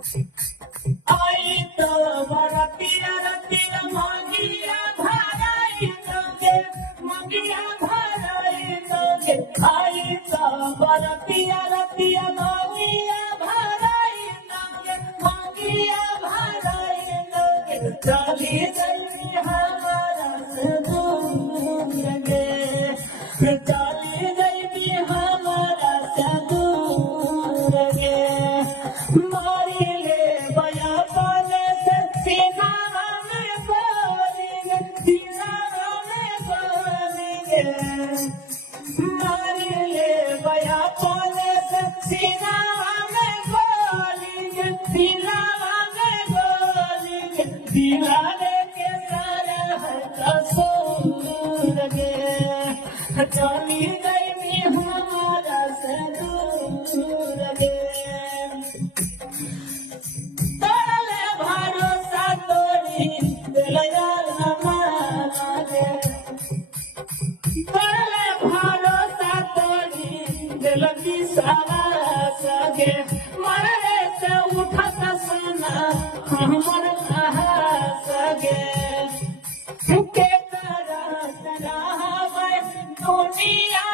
आई तो बरतिया रतिया मांगिया भराई तोगे मांगिया भराई तोगे आई तो बरतिया रतिया मांगिया भराई तोगे मांगिया भराई तोगे चली गई हमारा से दूर गे चली गई हमारा से दूर गे मारी ले बया पाले से सीना में बोलेंगे सीना में बोलेंगे मारी ले बया पाले से सीना में बोलेंगे सीना में बोलेंगे दीवाने के सारे कसूर गे चली गई हमारा से दूर गे तोड़ले भरोसा तोड़ी दिलया लगे तोड़ले भरोसा तोड़ी दिल की सारा सगे मरे से उठत सुना हमर कहा सगे के तरह हवे दुनिया